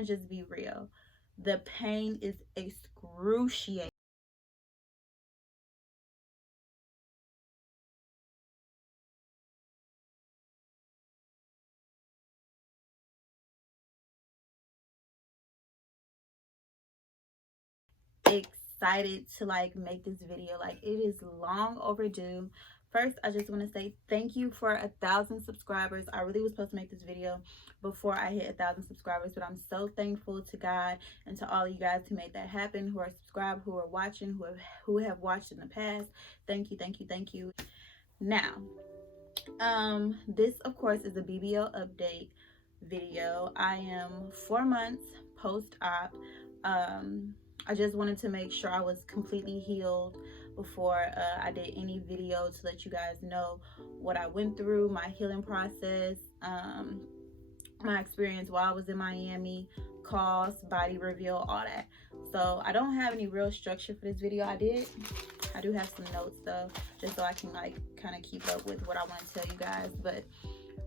I'ma just be real. The pain is excruciating. Excited to like make this video. Like, it is long overdue. First, I just want to say thank you for 1,000 subscribers. I really was supposed to make this video before I hit 1,000 subscribers, but I'm so thankful to God and to all of you guys who made that happen, who are subscribed, who are watching, who have watched in the past. Thank you, thank you, thank you. Now, this of course is a BBL update video. I am 4 months post-op. I just wanted to make sure I was completely healed before I did any video, to let you guys know what I went through, my healing process, my experience while I was in Miami, cost, body reveal, all that. So I don't have any real structure for this video. I do have some notes though, just so I can like kind of keep up with what I want to tell you guys. But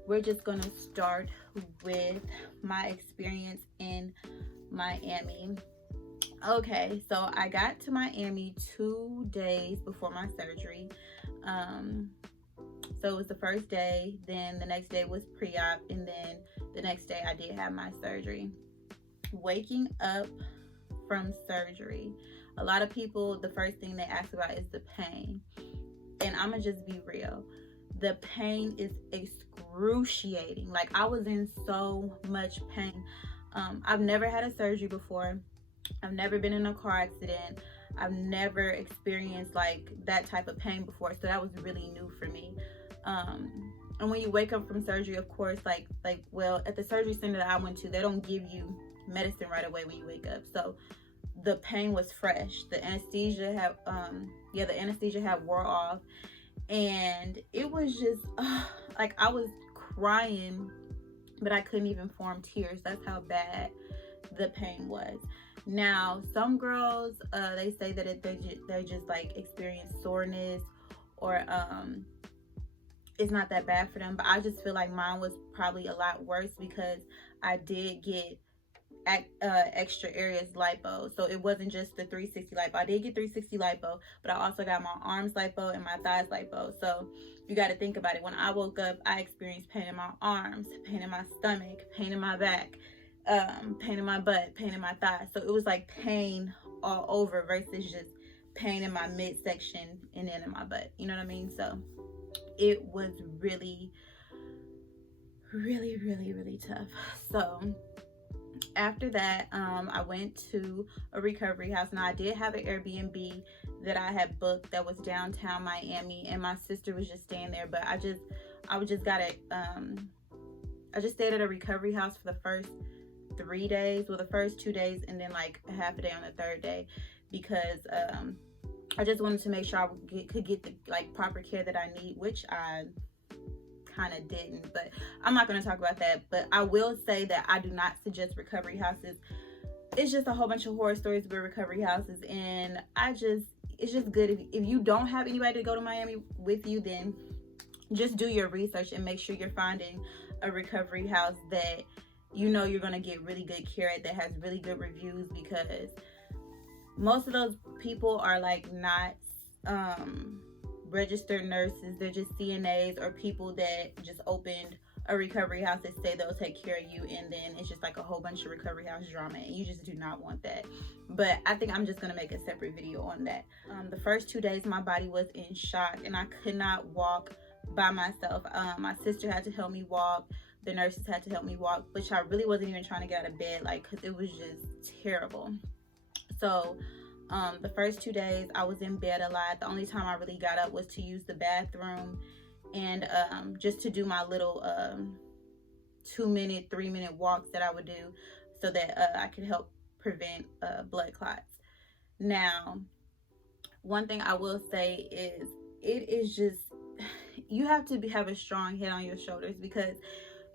we're just gonna start with my experience in Miami. Okay, so I got to Miami 2 days before my surgery. So it was the first day, then the next day was pre-op, and then the next day I did have my surgery. Waking up from surgery, a lot of people, the first thing they ask about is the pain. And I'ma just be real. The pain is excruciating. Like, I was in so much pain. I've never had a surgery before. I've never been in a car accident. I've never experienced like that type of pain before, so that was really new for me. And when you wake up from surgery, of course, well, at the surgery center that I went to, they don't give you medicine right away when you wake up. So the pain was fresh. The anesthesia had wore off, and it was just like I was crying, but I couldn't even form tears. That's how bad the pain was. Now, some girls, they say that they just like experience soreness, or it's not that bad for them. But I just feel like mine was probably a lot worse because I did get extra areas lipo. So it wasn't just the 360 lipo. I did get 360 lipo, but I also got my arms lipo and my thighs lipo. So you got to think about it. When I woke up, I experienced pain in my arms, pain in my stomach, pain in my back, pain in my butt, pain in my thighs. So it was like pain all over versus just pain in my midsection and then in my butt. You know what I mean? So it was really, really, really, really tough. So after that, I went to a recovery house. Now, I did have an Airbnb that I had booked that was downtown Miami, and my sister was just staying there. But I just stayed at a recovery house for the first 3 days, well, the first 2 days, and then like a half a day on the third day, because I just wanted to make sure I could get the like proper care that I need, which I kind of didn't. But I'm not going to talk about that. But I will say that I do not suggest recovery houses. It's just a whole bunch of horror stories about recovery houses, and it's just good if you don't have anybody to go to Miami with you, then just do your research and make sure you're finding a recovery house that you know you're going to get really good care at, that has really good reviews, because most of those people are like not registered nurses. They're just CNAs or people that just opened a recovery house that say they'll take care of you, and then it's just like a whole bunch of recovery house drama, and you just do not want that. But I think I'm just going to make a separate video on that. The first 2 days my body was in shock, and I could not walk by myself. My sister had to help me walk. The nurses had to help me walk, which I really wasn't even trying to get out of bed, like, because it was just terrible. So the first 2 days I was in bed a lot. The only time I really got up was to use the bathroom and just to do my little 2-minute, 3-minute walks that I would do, so that I could help prevent blood clots. Now, one thing I will say is, it is just, you have to have a strong head on your shoulders, because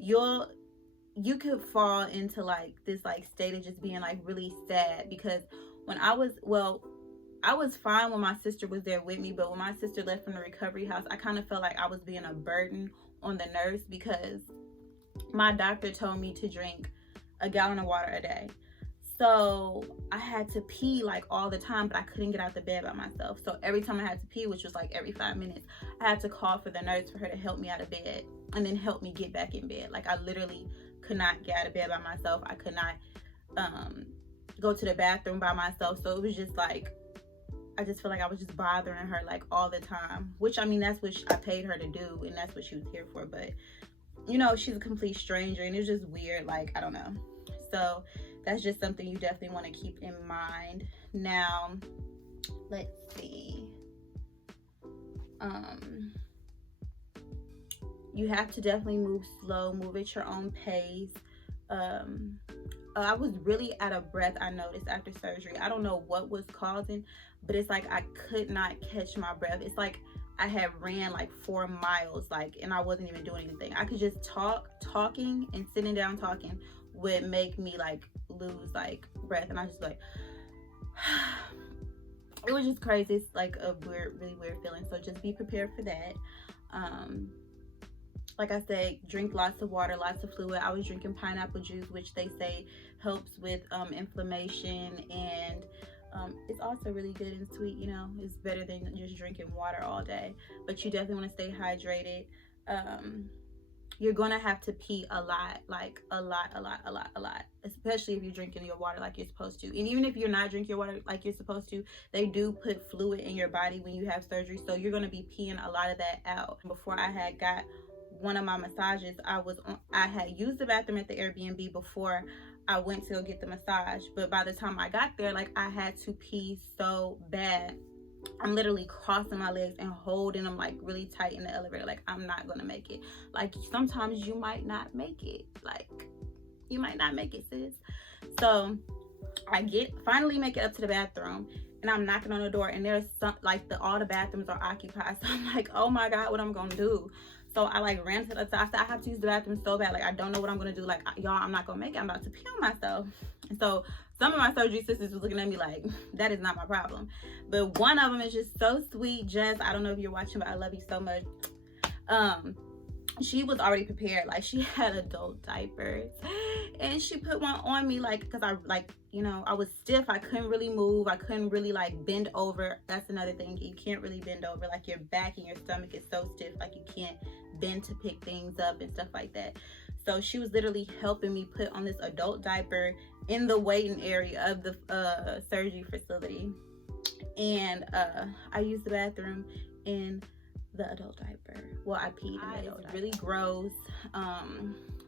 you could fall into like this like state of just being like really sad. Because when I was fine when my sister was there with me, but when my sister left from the recovery house, I kind of felt like I was being a burden on the nurse, because my doctor told me to drink a gallon of water a day. So I had to pee like all the time, but I couldn't get out the bed by myself. So every time I had to pee, which was like every 5 minutes, I had to call for the nurse for her to help me out of bed and then help me get back in bed. Like, I literally could not get out of bed by myself. I could not go to the bathroom by myself. So it was just like, I just feel like I was just bothering her like all the time, which, I mean, that's what I paid her to do, and that's what she was here for. But you know, she's a complete stranger, and it's just weird. Like, I don't know. So that's just something you definitely want to keep in mind. Now, let's see. You have to definitely move slow, move at your own pace. I was really out of breath, I noticed, after surgery. I don't know what was causing, but it's like I could not catch my breath. It's like I had ran like 4 miles, like, and I wasn't even doing anything. I could just talking and sitting down talking would make me like lose like breath, and I just like it was just crazy. It's like a weird, really weird feeling. So just be prepared for that. Like I said, drink lots of water, lots of fluid. I was drinking pineapple juice, which they say helps with inflammation, and it's also really good and sweet. You know, it's better than just drinking water all day. But you definitely want to stay hydrated. You're gonna have to pee a lot, like a lot, especially if you're drinking your water like you're supposed to. And even if you're not drinking your water like you're supposed to, they do put fluid in your body when you have surgery, so you're gonna be peeing a lot of that out. Before I had got one of my massages, I had used the bathroom at the Airbnb before I went to go get the massage, but by the time I got there, like, I had to pee so bad. I'm literally crossing my legs and holding them like really tight in the elevator. Like, I'm not gonna make it. Like, sometimes you might not make it. Like, you might not make it, sis. So I finally make it up to the bathroom, and I'm knocking on the door, and there's some, like, all the bathrooms are occupied. So I'm like, oh my God, what I'm gonna do? So I like ran to the side. I said, I have to use the bathroom so bad. Like, I don't know what I'm gonna do. Like, y'all, I'm not gonna make it. I'm about to pee on myself. And so some of my surgery sisters was looking at me like, that is not my problem. But one of them is just so sweet. Jess, I don't know if you're watching, but I love you so much. She was already prepared. Like, she had adult diapers, and she put one on me, like, because I, like, you know, I was stiff. I couldn't really move. I couldn't really like bend over. That's another thing. You can't really bend over. Like, your back and your stomach is so stiff. Like, you can't bend to pick things up and stuff like that. So she was literally helping me put on this adult diaper in the waiting area of the surgery facility. And I used the bathroom in the adult diaper. Well, I peed in the adult diaper. Really gross.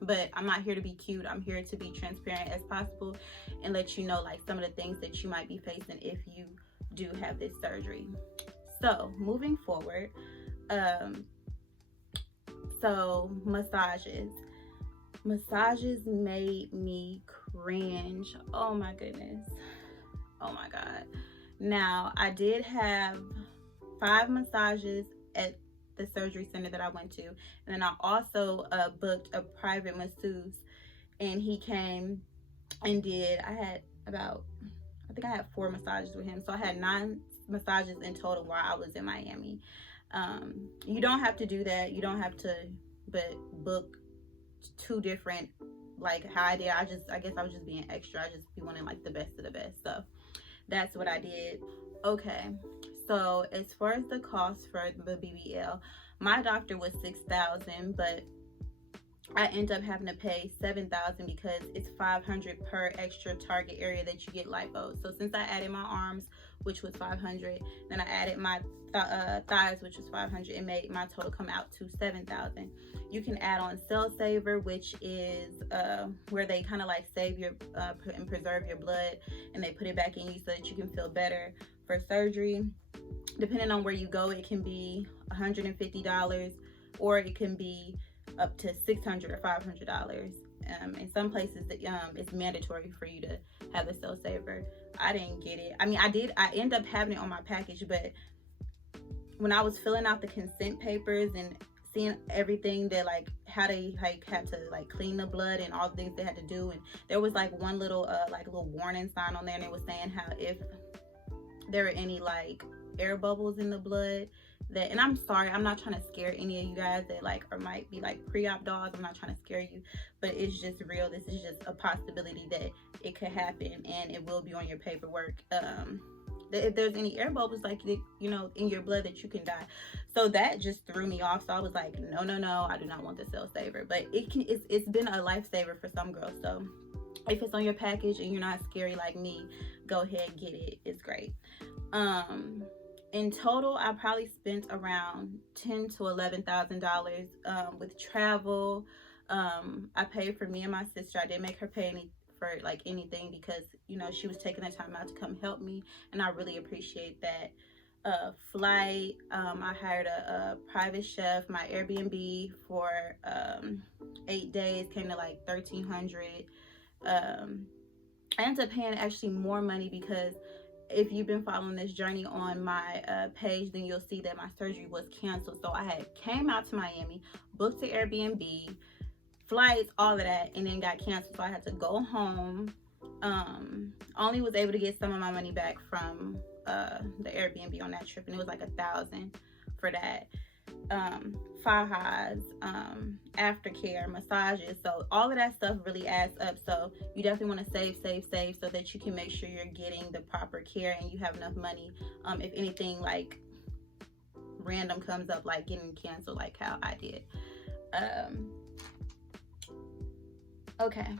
But I'm not here to be cute. I'm here to be transparent as possible and let you know, like, some of the things that you might be facing if you do have this surgery. So moving forward, so massages made me cringe. Oh my goodness. Oh my God. Now, I did have 5 massages at the surgery center that I went to, and then I also booked a private masseuse, and he came and I think I had 4 massages with him. So I had 9 massages in total while I was in Miami. You don't have to do that. You don't have to, but book 2 different, like how I did. I guess I was just being extra. I just be wanting like the best of the best. So that's what I did. Okay, so as far as the cost for the BBL, my doctor was $6,000, but I end up having to pay $7,000 because it's $500 per extra target area that you get lipo. So since I added my arms, which was $500, then I added my thighs, which was $500, it made my total come out to $7,000. You can add on Cell Saver, which is where they kind of like save your and preserve your blood, and they put it back in you so that you can feel better for surgery. Depending on where you go, it can be $150, or it can be up to $600 or $500. In some places, it's mandatory for you to have a Cell Saver. I didn't get it. I mean, I ended up having it on my package, but when I was filling out the consent papers and seeing everything that, like, how they like had to like clean the blood and all the things they had to do, and there was like one little like a little warning sign on there, and it was saying how if there were any like air bubbles in the blood, that, and I'm sorry, I'm not trying to scare any of you guys that like or might be like pre-op dolls. I'm not trying to scare you, but it's just real. This is just a possibility that it could happen, and it will be on your paperwork. If there's any air bubbles, like, you know, in your blood, that you can die. So that just threw me off. So I was like, no, no, no, I do not want the cell saver. But it's been a lifesaver for some girls. So if it's on your package and you're not scary like me, go ahead, get it. It's great. In total, I probably spent around $10,000 to $11,000 with travel. I paid for me and my sister. I didn't make her pay for like anything, because you know she was taking the time out to come help me, and I really appreciate that. Flight, I hired a private chef. My Airbnb for 8 days came to like $1,300. I ended up paying actually more money, because if you've been following this journey on my page, then you'll see that my surgery was canceled. So I had came out to Miami, booked the Airbnb, flights, all of that, and then got canceled. So I had to go home. Only was able to get some of my money back from the Airbnb on that trip, and it was like $1,000 for that. Fajas, aftercare, massages, so all of that stuff really adds up. So you definitely want to save so that you can make sure you're getting the proper care and you have enough money if anything like random comes up, like getting canceled, like how I did. Okay,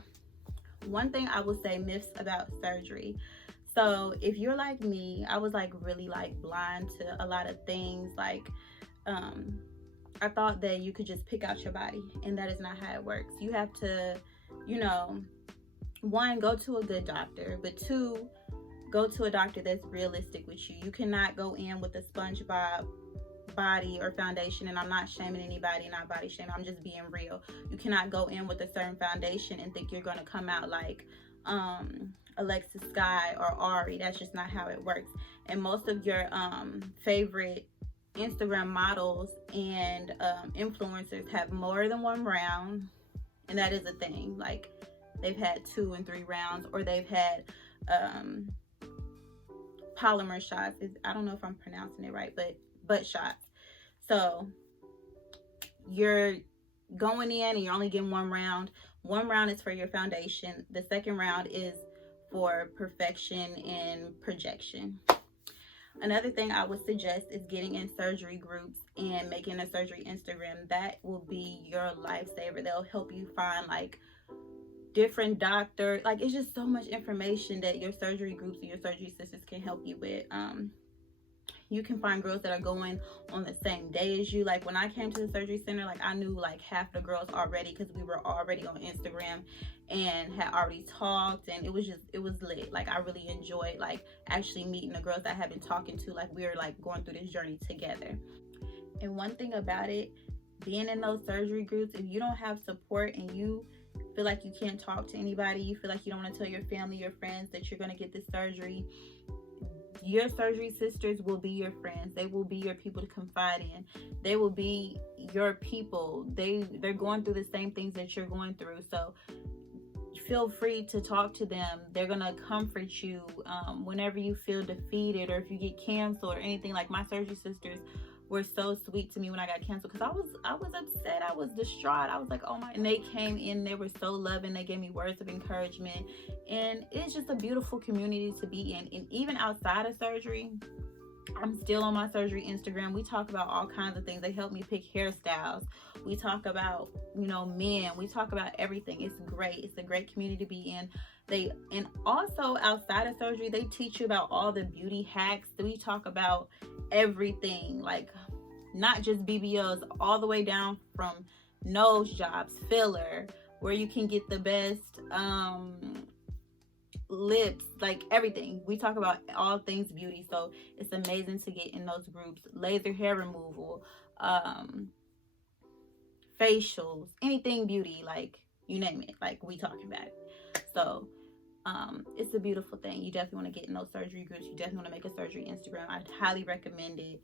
one thing I will say, myths about surgery. So if you're like me, I was like really like blind to a lot of things. Like I thought that you could just pick out your body, and that is not how it works. You have to, you know, one, go to a good doctor, but two, go to a doctor that's realistic with you. You cannot go in with a SpongeBob body or foundation, and I'm not shaming anybody, not body shaming, I'm just being real. You cannot go in with a certain foundation and think you're going to come out like Alexis Sky or Ari. That's just not how it works. And most of your favorite Instagram models and influencers have more than one round, and that is a thing. Like they've had 2 and 3 rounds, or they've had polymer shots. I don't know if I'm pronouncing it right, but butt shots. So you're going in and you're only getting 1 round. 1 round is for your foundation. The second round is for perfection and projection. Another thing I would suggest is getting in surgery groups and making a surgery Instagram. That will be your lifesaver. They'll help you find like different doctors. Like it's just so much information that your surgery groups and your surgery sisters can help you with. You can find girls that are going on the same day as you. Like when I came to the surgery center, like I knew like half the girls already, because we were already on Instagram and had already talked, and it was lit. Like I really enjoyed like actually meeting the girls that I had been talking to. Like we were like going through this journey together. And one thing about it, being in those surgery groups, if you don't have support and you feel like you can't talk to anybody, you feel like you don't want to tell your family, your friends that you're going to get this surgery, your surgery sisters will be your friends. They will be your people to confide in. They will be your people. They're going through the same things that you're going through. So feel free to talk to them. They're gonna comfort you whenever you feel defeated, or if you get canceled or anything. Like my surgery sisters were so sweet to me when I got canceled, because I was upset, I was distraught, I was like, oh my, and they came in, they were so loving, they gave me words of encouragement, and it's just a beautiful community to be in. And even outside of surgery, I'm still on my surgery Instagram. We talk about all kinds of things. They help me pick hairstyles. We talk about, you know, men. We talk about everything. It's great. It's a great community to be in. And also outside of surgery, they teach you about all the beauty hacks. We talk about everything, like not just BBLs, all the way down from nose jobs, filler, where you can get the best lips, like everything. We talk about all things beauty. So it's amazing to get in those groups. Laser hair removal, facials, anything beauty, like you name it, like we talk about it. So it's a beautiful thing. You definitely want to get in those surgery groups. You definitely want to make a surgery Instagram. I'd highly recommend it.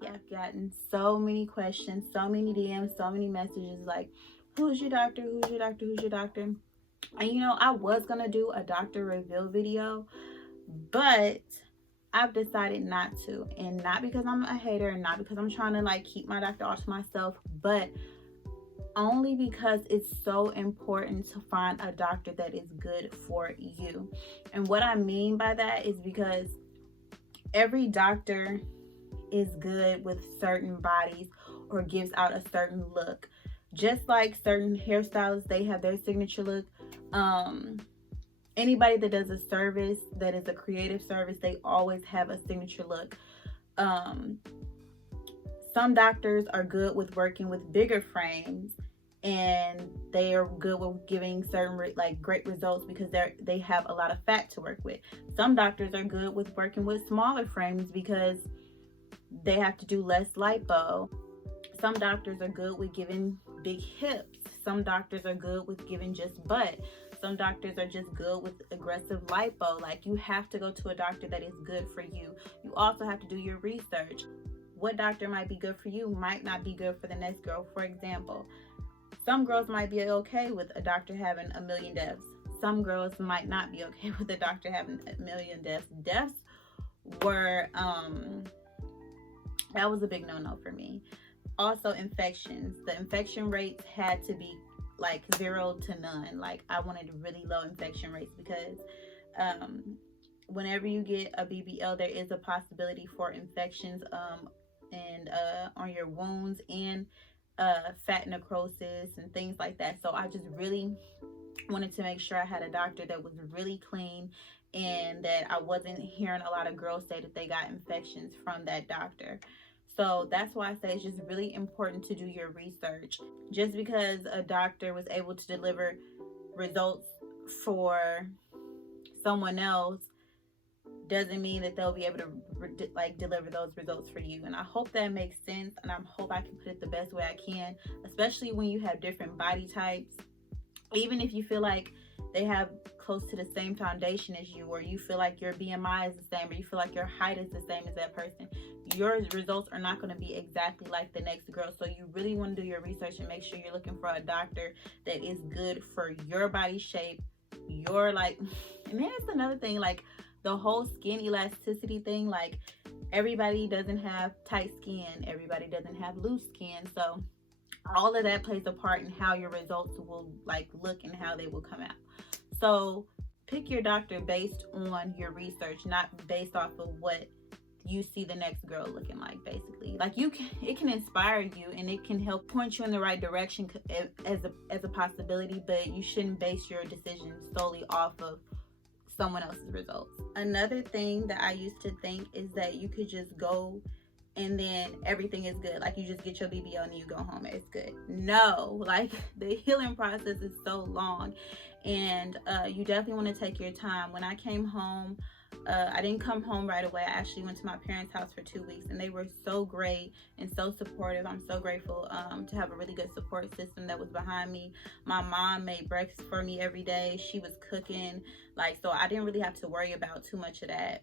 Yeah, I've gotten so many questions, so many DMs, so many messages like, who's your doctor, who's your doctor, who's your doctor? And you know, I was gonna do a doctor reveal video, but I've decided not to, and not because I'm a hater and not because I'm trying to like keep my doctor all to myself, but only because it's so important to find a doctor that is good for you. And what I mean by that is because every doctor is good with certain bodies or gives out a certain look. Just like certain hairstylists, they have their signature look. Anybody that does a service that is a creative service, they always have a signature look. Some doctors are good with working with bigger frames, and they are good with giving certain like great results because they have a lot of fat to work with. Some doctors are good with working with smaller frames because they have to do less lipo. Some doctors are good with giving big hips. Some doctors are good with giving just butt. Some doctors are just good with aggressive lipo. Like, you have to go to a doctor that is good for you. You also have to do your research. What doctor might be good for you might not be good for the next girl. For example, some girls might be okay with a doctor having a million deaths. Some girls might not be okay with a doctor having a million deaths. Deaths were, that was a big no-no for me. Also, infections. The infection rates had to be like 0 to none. Like, I wanted really low infection rates because whenever you get a BBL, there is a possibility for infections and on your wounds and fat necrosis and things like that. So I just really wanted to make sure I had a doctor that was really clean and that I wasn't hearing a lot of girls say that they got infections from that doctor. So that's why I say it's just really important to do your research. Just because a doctor was able to deliver results for someone else doesn't mean that they'll be able to like deliver those results for you. And I hope that makes sense, and I hope I can put it the best way I can, especially when you have different body types. Even if you feel like they have close to the same foundation as you, or you feel like your BMI is the same, or you feel like your height is the same as that person, your results are not going to be exactly like the next girl. So you really want to do your research and make sure you're looking for a doctor that is good for your body shape, your like. And then it's another thing, like the whole skin elasticity thing. Like, everybody doesn't have tight skin, everybody doesn't have loose skin, so all of that plays a part in how your results will like look and how they will come out. So pick your doctor based on your research, not based off of what you see the next girl looking like. Basically, like, it can inspire you and it can help point you in the right direction as a possibility, but you shouldn't base your decision solely off of someone else's results. Another thing that I used to think is that you could just go and then everything is good. Like, you just get your BBL and you go home, it's good. No, like, the healing process is so long, and you definitely want to take your time. When I came home, I didn't come home right away. I actually went to my parents' house for 2 weeks, and they were so great and so supportive. I'm so grateful to have a really good support system that was behind me. My mom made breakfast for me every day. She was cooking, like, so I didn't really have to worry about too much of that.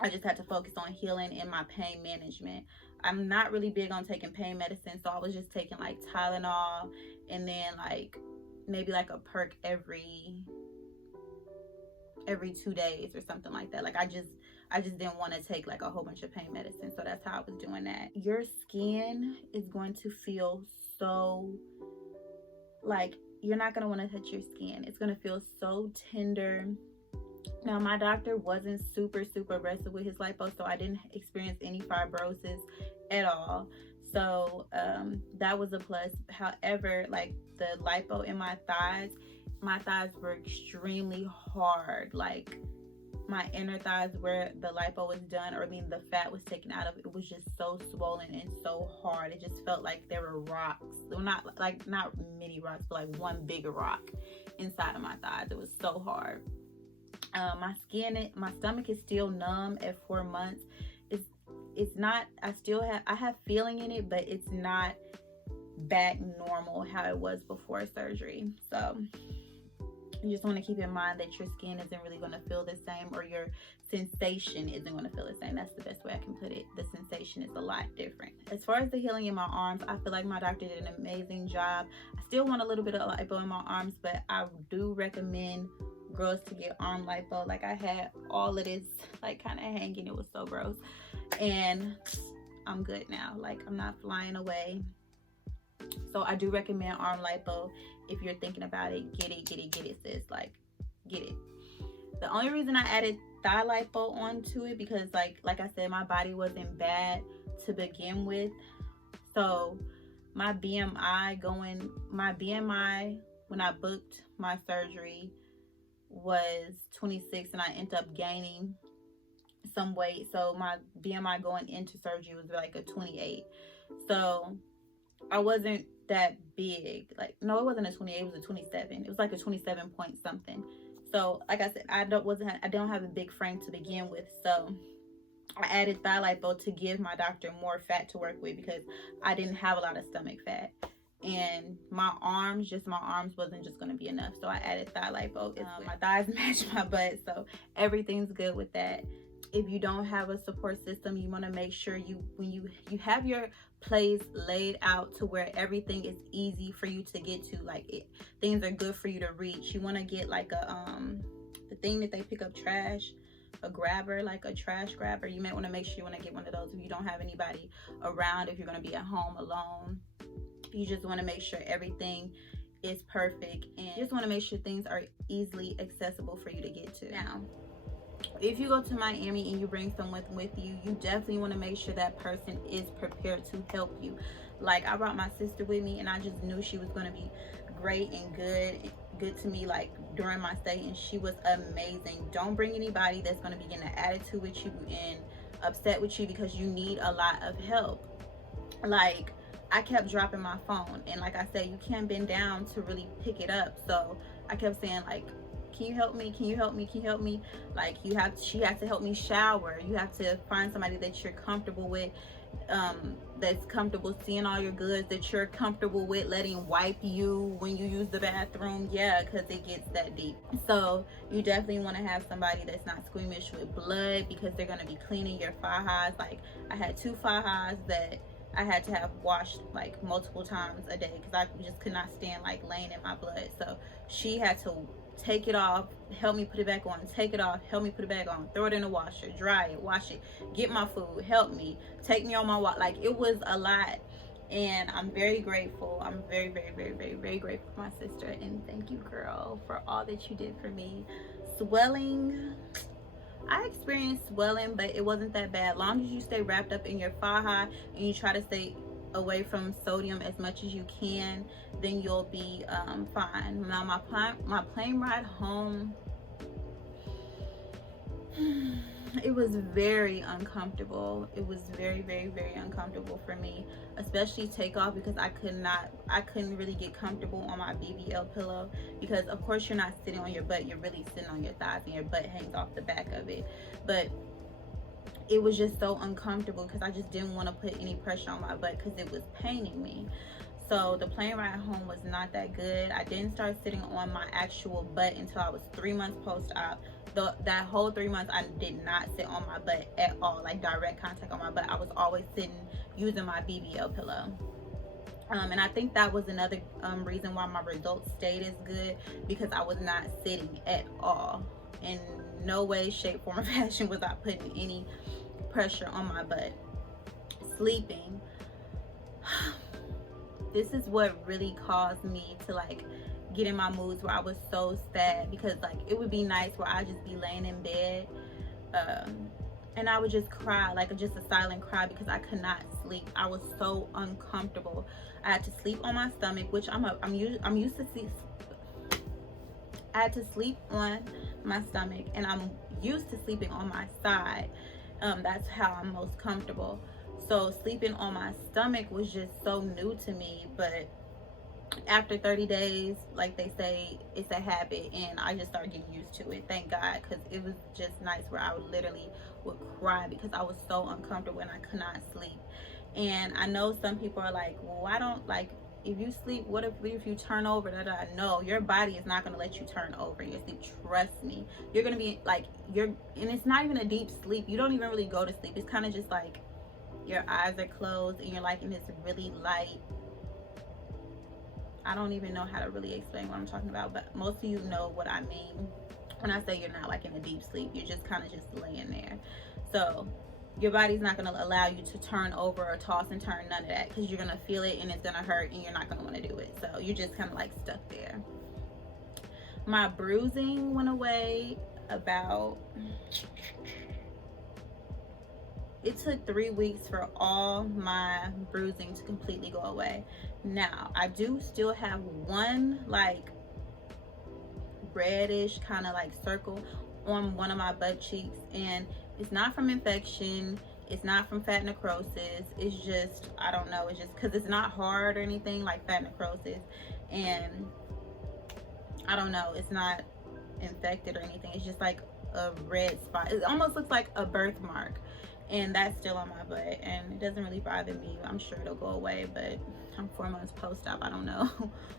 I just had to focus on healing and my pain management. I'm not really big on taking pain medicine, so I was just taking like Tylenol and then like maybe like a perk every 2 days or something like that. Like, I just didn't want to take like a whole bunch of pain medicine, so that's how I was doing that. Your skin is going to feel so, like, you're not going to want to touch your skin. It's going to feel so tender. Now, my doctor wasn't super aggressive with his lipo, so I didn't experience any fibrosis at all. So that was a plus. However, like, the lipo in my thighs were extremely hard. Like, my inner thighs where the lipo was done, or I mean the fat was taken out of, it was just so swollen and so hard. It just felt like there were rocks. Well, not mini rocks, but like one bigger rock inside of my thighs. It was so hard. My stomach is still numb at 4 months. It's not, I have feeling in it, but it's not back normal how it was before surgery. So you just want to keep in mind that your skin isn't really going to feel the same, or your sensation isn't going to feel the same. That's the best way I can put it. The sensation is a lot different. As far as the healing in my arms, I feel like my doctor did an amazing job. I still want a little bit of lipo in my arms, but I do recommend girls to get arm lipo. Like I had all of this like kind of hanging. It was so gross, and I'm good now. Like I'm not flying away. So I do recommend arm lipo. If you're thinking about it, get it, sis. Like, get it. The only reason I added thigh lipo onto it because like I said, my body wasn't bad to begin with. So my BMI when I booked my surgery was 26, and I ended up gaining some weight. So my BMI going into surgery was like a 28. So I wasn't that big. Like, no, it wasn't a 28, it was a 27. It was like a 27 point something. So like I said, I don't have a big frame to begin with. So I added thigh lipo to give my doctor more fat to work with because I didn't have a lot of stomach fat, and my arms wasn't just going to be enough. So I added thigh lipo. My thighs match my butt, so everything's good with that. If you don't have a support system, you want to make sure when you have your place laid out to where everything is easy for you to get to, like things are good for you to reach. You want to get like the thing that they pick up trash, a grabber, like a trash grabber. You might want to make sure you want to get one of those if you don't have anybody around, if you're going to be at home alone. You just want to make sure everything is perfect, and you just want to make sure things are easily accessible for you to get to. Now, if you go to Miami and you bring someone with you, you definitely want to make sure that person is prepared to help you. Like I brought my sister with me, and I just knew she was going to be great and good to me like during my stay, and she was amazing. Don't bring anybody that's going to be getting an attitude with you and upset with you because you need a lot of help. Like I kept dropping my phone, and like I said, you can't bend down to really pick it up. So I kept saying like, can you help me? Can you help me? Can you help me? Like she has to help me shower. You have to find somebody that you're comfortable with, that's comfortable seeing all your goods, that you're comfortable with letting wipe you when you use the bathroom. Yeah, because it gets that deep. So you definitely want to have somebody that's not squeamish with blood, because they're going to be cleaning your fajas. Like I had 2 fajas that I had to have washed like multiple times a day because I just could not stand like laying in my blood. So she had to take it off, help me put it back on, take it off, help me put it back on, throw it in the washer, dry it, wash it, get my food, help me, take me on my walk. Like it was a lot, and I'm very grateful. I'm very grateful for my sister, and thank you, girl, for all that you did for me. Swelling, I experienced swelling, but it wasn't that bad. Long as you stay wrapped up in your faja and you try to stay away from sodium as much as you can, then you'll be fine. Now my plane ride home, it was very uncomfortable. It was very uncomfortable for me, especially takeoff, because I couldn't really get comfortable on my BBL pillow, because of course you're not sitting on your butt, you're really sitting on your thighs, and your butt hangs off the back of it. But it was just so uncomfortable because I just didn't want to put any pressure on my butt because it was paining me. So the plane ride home was not that good. I didn't start sitting on my actual butt until I was 3 months post-op. That whole 3 months I did not sit on my butt at all, like direct contact on my butt. I was always sitting using my BBL pillow. And I think that was another reason why my results stayed as good, because I was not sitting at all. In no way, shape, form, or fashion was I putting any pressure on my butt. Sleeping. This is what really caused me to like get in my moods where I was so sad, because like it would be nice where I just be laying in bed and I would just cry, like just a silent cry, because I could not sleep. I was so uncomfortable. I had to sleep on my stomach, which I'm used to sleep. I had to sleep on my stomach, and I'm used to sleeping on my side. That's how I'm most comfortable. So sleeping on my stomach was just so new to me. But after 30 days, like they say, it's a habit, and I just started getting used to it. Thank God, because it was just nice where I would cry because I was so uncomfortable and I could not sleep. And I know some people are like, well, why don't, like, if you sleep, what if you turn over? No, your body is not going to let you turn over in your sleep. Trust me. You're going to be like, and it's not even a deep sleep. You don't even really go to sleep. It's kind of just like your eyes are closed and you're like in this really light, I don't even know how to really explain what I'm talking about, but most of you know what I mean When I say you're not like in a deep sleep, you're just kind of just laying there. So your body's not going to allow you to turn over or toss and turn, none of that, because you're going to feel it and it's going to hurt and you're not going to want to do it. So you're just kind of like stuck there. My bruising went away about, it took 3 weeks for all my bruising to completely go away. Now I do still have one like reddish kind of like circle on one of my butt cheeks, and it's not from infection, it's not from fat necrosis, it's just, I don't know, it's just because it's not hard or anything like fat necrosis, and I don't know, it's not infected or anything, it's just like a red spot. It almost looks like a birthmark, and that's still on my butt, and it doesn't really bother me. I'm sure it'll go away, but I'm 4 months post-op. I don't know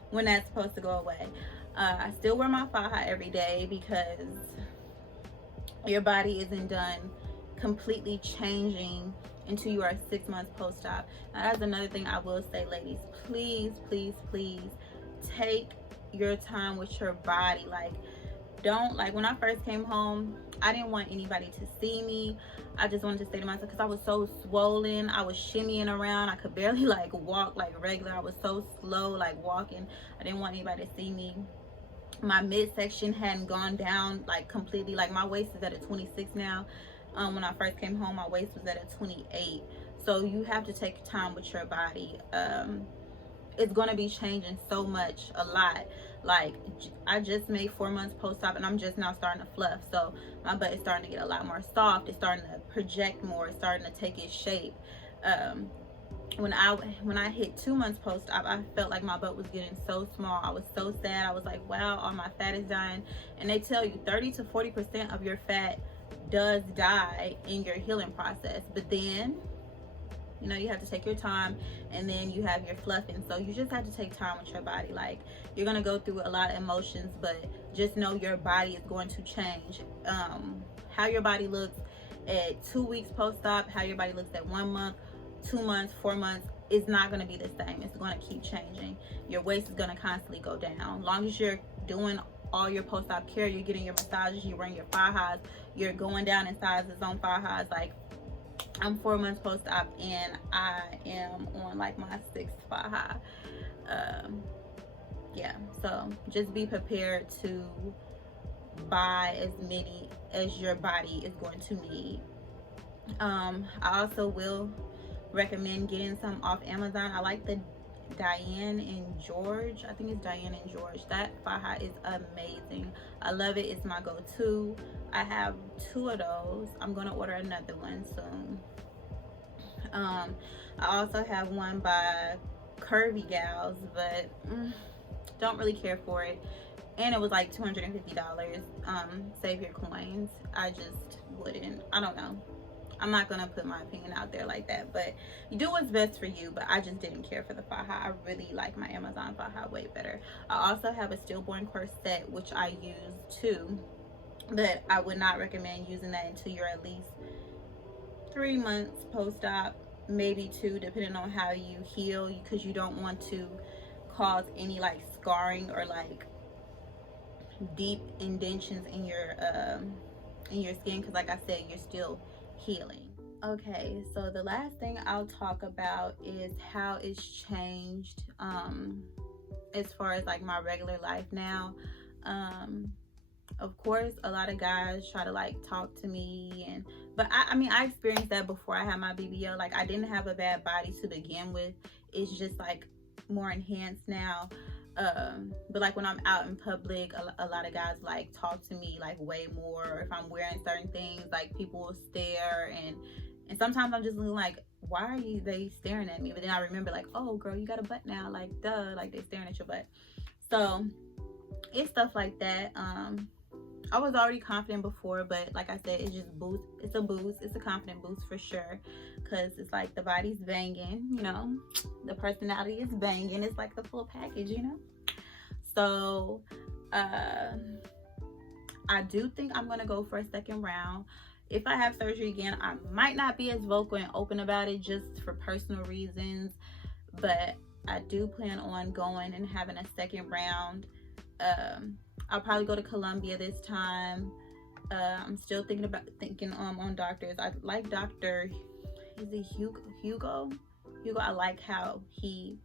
when that's supposed to go away. I still wear my faja every day because your body isn't done completely changing until you are 6 months post-op. Now, that's another thing I will say, ladies. Please, please, please take your time with your body. Like, don't, like, when I first came home, I didn't want anybody to see me. I just wanted to stay to myself because I was so swollen. I was shimmying around. I could barely like walk like regular. I was so slow like walking. I didn't want anybody to see me. My midsection hadn't gone down like completely. Like, my waist is at a 26 now. When I first came home, my waist was at a 28. So you have to take time with your body. It's going to be changing so much, a lot. Like, I just made 4 months post-op and I'm just now starting to fluff. So my butt is starting to get a lot more soft. It's starting to project more. It's starting to take its shape. When I hit 2 months post-op, I felt like my butt was getting so small. I was so sad. I was like, wow, all my fat is dying. And they tell you 30 to 40% of your fat does die in your healing process. But then, you know, you have to take your time, and then you have your fluffing. So you just have to take time with your body. Like, you're going to go through a lot of emotions, but just know your body is going to change. How your body looks at 2 weeks post-op, how your body looks at 1 month, 2 months, 4 months, is not going to be the same. It's going to keep changing. Your waist is going to constantly go down. As long as you're doing all your post-op care, you're getting your massages, you're wearing your fajas, you're going down in sizes on fajas. Like, I'm 4 months post-op and I am on like my 6th faja. Yeah, so just be prepared to buy as many as your body is going to need. I also will recommend getting some off Amazon. I like the Diane and George. I think it's Diane and George. That faja is amazing. I love it. It's my go-to. I have 2 of those. I'm gonna order another one soon. I also have one by Curvy Gals, but don't really care for it. And it was like $250. Save your coins. I just wouldn't. I don't know. I'm not gonna put my opinion out there like that, but you do what's best for you. But I just didn't care for the faja. I really like my Amazon faja way better. I also have a stillborn corset, which I use too, but I would not recommend using that until you're at least 3 months post-op, maybe 2, depending on how you heal, because you don't want to cause any like scarring or like deep indentions in your skin, because like I said, you're still healing. Okay, so the last thing I'll talk about is how it's changed as far as like my regular life now. Of course, a lot of guys try to like talk to me, but I mean, I experienced that before I had my BBL. Like, I didn't have a bad body to begin with. It's just like more enhanced now. But like when I'm out in public, a lot of guys like talk to me like way more. Or if I'm wearing certain things, like people will stare, and sometimes I'm just looking like, why are they staring at me? But then I remember like, oh girl, you got a butt now, like duh, like they staring at your butt. So it's stuff like that. I was already confident before, but like I said, it just boosts. It's a boost. It's a confident boost for sure, because it's like the body's banging, you know, the personality is banging. It's like the full package, you know. So I do think I'm gonna go for a second round. If I have surgery again, I might not be as vocal and open about it, just for personal reasons, but I do plan on going and having a second round. I'll probably go to Columbia this time. I'm still thinking on doctors. I like Dr. Is it Hugo? I like how he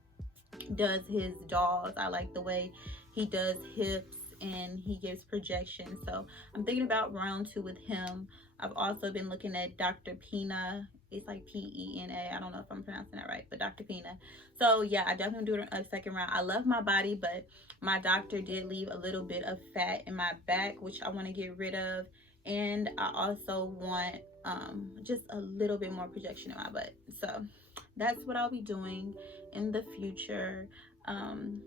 does his dolls. I like the way he does hips and he gives projection. So I'm thinking about round 2 with him. I've also been looking at Dr. Pina. It's like Pena. I don't know if I'm pronouncing that right, but Dr. Pina. So yeah, I definitely do a second round. I love my body, but my doctor did leave a little bit of fat in my back, which I want to get rid of. And I also want just a little bit more projection in my butt. So that's what I'll be doing in the future.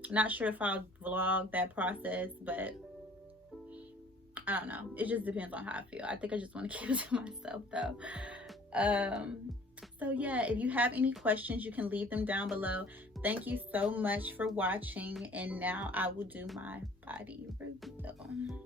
Not sure if I'll vlog that process, but I don't know. It just depends on how I feel. I think I just want to keep it to myself though. So yeah, if you have any questions, you can leave them down below. Thank you so much for watching, and now I will do my body review.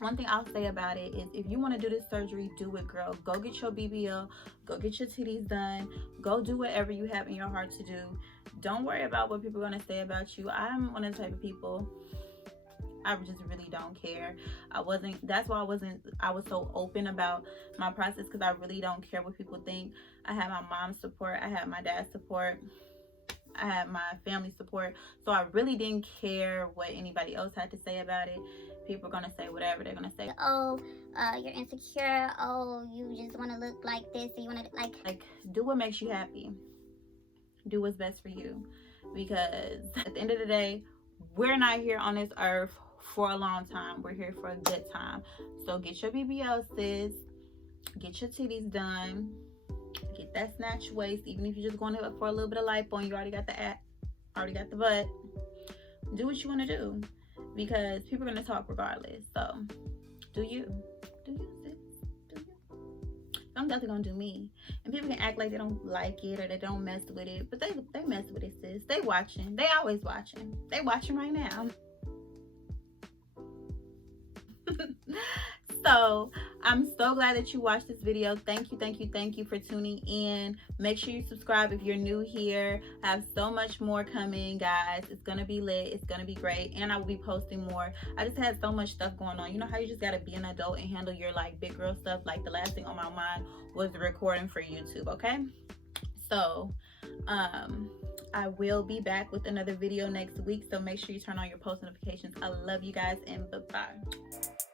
One thing I'll say about it is, if you want to do this surgery, do it, girl. Go get your BBL, go get your titties done, go do whatever you have in your heart to do. Don't worry about what people are going to say about you. I'm one of the type of people, I just really don't care. That's why I was so open about my process, because I really don't care what people think. I have my mom's support, I have my dad's support, I had my family support, so I really didn't care what anybody else had to say about it. People are gonna say whatever they're gonna say. Oh, you're insecure. Oh, you just want to look like this. You want to like do what makes you happy. Do what's best for you, because at the end of the day, we're not here on this earth for a long time. We're here for a good time. So get your BBL, sis. Get your titties done. Get that snatch waist. Even if you're just going for a little bit of lipo and you already got the butt. Do what you want to do, because people are going to talk regardless. So do you sis, do you. I'm definitely gonna do me. And people can act like they don't like it or they don't mess with it, but they mess with it, sis. They watching. They always watching. They watching right now. So I'm so glad that you watched this video. Thank you for tuning in. Make sure you subscribe if you're new here. I have so much more coming, guys. It's gonna be lit. It's gonna be great, and I will be posting more. I just had so much stuff going on. You know how you just gotta be an adult and handle your like big girl stuff. Like the last thing on my mind was the recording for YouTube. Okay, so I will be back with another video next week, so make sure you turn on your post notifications. I love you guys, and bye-bye.